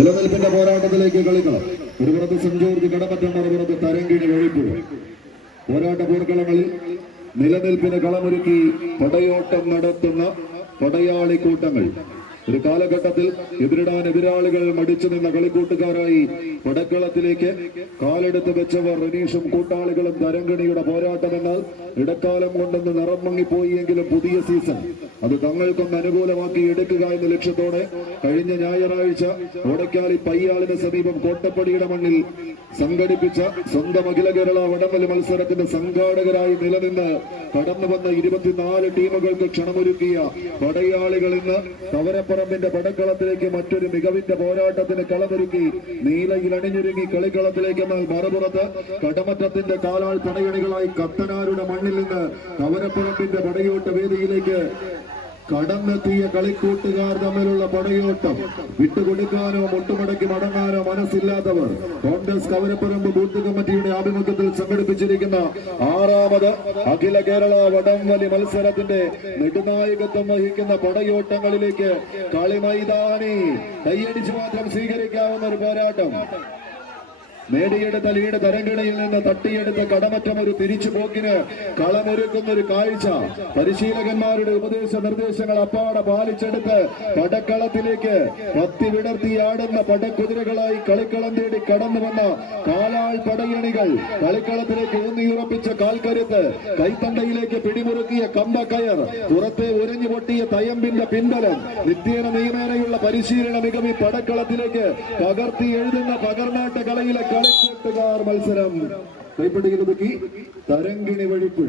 നിലനിൽപ്പിന്റെ പോരാട്ടത്തിലേക്ക് കളിക്കണം. ഒരു പുറത്ത് സെന്റ് ജോർജ് കടമറ്റം മറുപുറത്ത് തരങ്കിണി വഴിപ്പുഴ. പോരാട്ട പോർക്കളങ്ങളിൽ നിലനിൽപ്പിന് കളമൊരുക്കി പടയോട്ടം നടത്തുന്ന പടയാളി കൂട്ടങ്ങൾ. ഒരു കാലഘട്ടത്തിൽ എതിരിടാൻ എതിരാളികൾ മടിച്ചു നിന്ന കളിക്കൂട്ടുകാരായി പടക്കളത്തിലേക്ക് കാലെടുത്ത് വെച്ചവർ റനീഷും കൂട്ടാളികളും തരംഗണിയുടെ പോരാട്ടമെന്നാൽ ഇടക്കാലം കൊണ്ടൊന്ന് നിറം മങ്ങിപ്പോയി എങ്കിലും പുതിയ സീസൺ. അത് തങ്ങൾക്കൊന്ന് അനുകൂലമാക്കി എടുക്കുക എന്ന ലക്ഷ്യത്തോടെ കഴിഞ്ഞ ഞായറാഴ്ച ഓടക്കാലി പയ്യാളിന് സമീപം കോട്ടപ്പടിയുടെ മണ്ണിൽ സംഘടിപ്പിച്ച സ്വന്തം അഖില കേരള വടംവലി മത്സരത്തിന്റെ സംഘാടകരായി നിലനിന്ന് കടന്നു വന്ന ഇരുപത്തിനാല് ടീമുകൾക്ക് ക്ഷണമൊരുക്കിയ പടയാളികൾ ഇന്ന് തവരപ്പറമ്പിന്റെ പടക്കളത്തിലേക്ക് മറ്റൊരു മികവിന്റെ പോരാട്ടത്തിന് കളമൊരുക്കി നീലയിൽ അണിഞ്ഞൊരുങ്ങി കളിക്കളത്തിലേക്ക് എന്നാൽ മറുപുറത്ത് കടമറ്റത്തിന്റെ കാലാൾ പടയണികളായി കത്തനാരുടെ മണ്ണിൽ നിന്ന് തവരപ്പറമ്പിന്റെ പടയോട്ട വേദിയിലേക്ക് കടന്നെത്തിയ കളിക്കൂട്ടുകാർ തമ്മിലുള്ള പടയോട്ടം. വിട്ടുകൊടുക്കാനോ മുട്ടുമടക്കി മടങ്ങാനോ മനസ്സില്ലാത്തവർ. കോൺഗ്രസ് കവരപ്പറമ്പ് ബൂത്ത് കമ്മിറ്റിയുടെ ആഭിമുഖ്യത്തിൽ സംഘടിപ്പിച്ചിരിക്കുന്ന ആറാമത് അഖില കേരള വടംവലി മത്സരത്തിന്റെ നെടുനായകത്വം വഹിക്കുന്ന പടയോട്ടങ്ങളിലേക്ക് കളിമൈതാനി. കൈയടിച്ച് മാത്രം സ്വീകരിക്കാവുന്ന ഒരു പോരാട്ടം. നേടിയെടുത്ത ലീഡ് തരംഗിണിയിൽ നിന്ന് തട്ടിയെടുത്ത കടമറ്റം ഒരു തിരിച്ചുപോക്കിന് കളമൊരുക്കുന്ന ഒരു കാഴ്ച. പരിശീലകന്മാരുടെ ഉപദേശ നിർദ്ദേശങ്ങൾ അപ്പാടെ പാലിച്ചെടുത്ത് പടക്കളത്തിലേക്ക് പത്തി വിടർത്തി ആടുന്ന പടക്കുതിരകളായി കളിക്കളം തേടി കടന്നു വന്ന കാലാൾ പടയണികൾ കളിക്കളത്തിലേക്ക് ഊന്നിയുറപ്പിച്ച കാൽക്കരുത്ത് കൈത്തണ്ടയിലേക്ക് പിടിമുറുക്കിയ കമ്പക്കയർ പുറത്തെ ഉരഞ്ഞു പൊട്ടിയ തയമ്പിന്റെ പിൻബലം നിത്യേന നിയമേനയുള്ള പരിശീലന മികവി പടക്കളത്തിലേക്ക് പകർത്തി എഴുതുന്ന പകർനാട്ട കളയിലെ കളിക്കൂട്ടുകാർ മത്സരം. കൈപ്പട്ടിയിൽ ഒതുക്കി തരങ്കിണി വഴിപ്പുഴ.